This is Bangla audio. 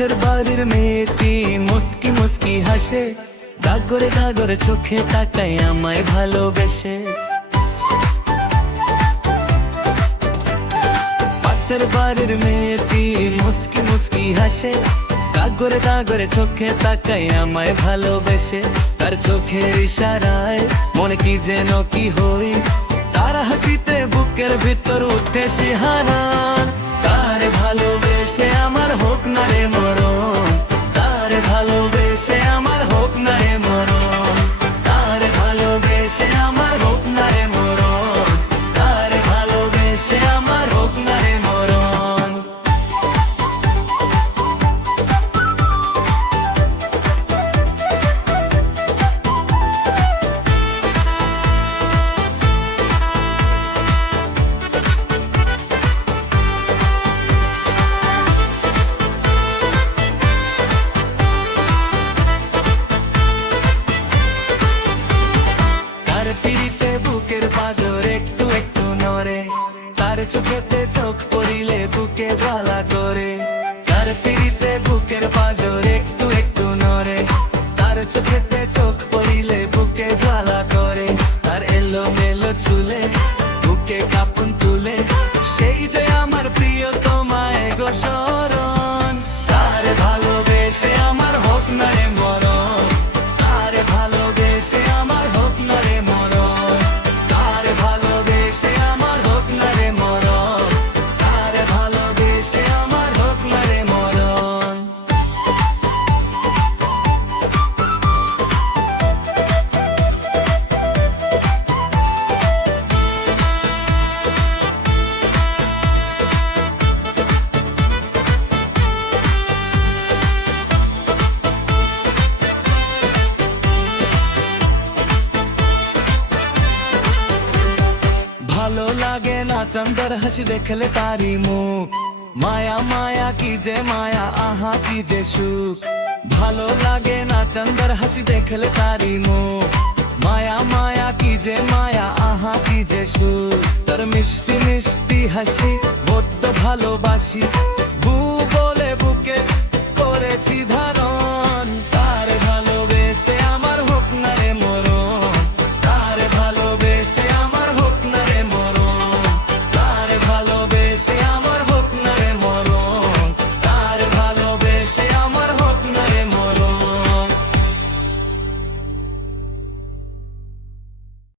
পাশের বাড়ির মেয়েটি মুস্কি মুস্কি হাসে, গাগরে গাগরে চোখে তাকায় আমায় ভালোবেসে। পাশের বাড়ির মেয়েটি মুস্কি মুস্কি হাসে, গাগরে গাগরে চোখে তাকায় আমায় ভালোবেসে। তার চোখের ইশারায় মনে কি যেন কি হই, তার হাসিতে বুকের ভিতর উঠে শিহারান। তার ভালোবেসে আমার হোক না রে মরণ, তার ভালোবেসে আমার হোক না রে মরণ, তার ভালোবেসে আমার হোক না রে মরণ, তার ভালোবেসে আমার হোক না রে মরণ। পিড়িতে বুকের পাঁজর একটু একটু নড়ে, তার চোখেতে চোখ পড়িলে বুকে জ্বালা করে। তার পিড়িতে বুকের পাঁজর একটু একটু নড়ে, তার চোখেতে চোখ পড়িলে বুকে জ্বালা করে। তার এলো মেলো চুলে বুকে কাঁপন তুলে, সেই যে আমার প্রিয় তোমায় গো শরণ। তার ভালোবেসে আমার হোক না রে মরণ, তার ভালোবেসে আমার হোক না রে মরণ, তার ভালোবেসে আমার হোক না রে মরণ, তার ভালোবেসে আমার হোক না রে মরণ। ভালো লাগে না চন্দর হাসি দেখলে তারি মুখ, মায়া মায়া কি যে মায়া আহা কি যে সুখ। ভালো লাগে না চন্দর হাসি দেখলে তারি মুখ, মায়া মায়া কি যে মায়া আহা কি যে সুখ। তোর মিষ্টি মিষ্টি হাসি বড্ড ভালোবাসি, বু বলে বুকে করেছি ধারণ।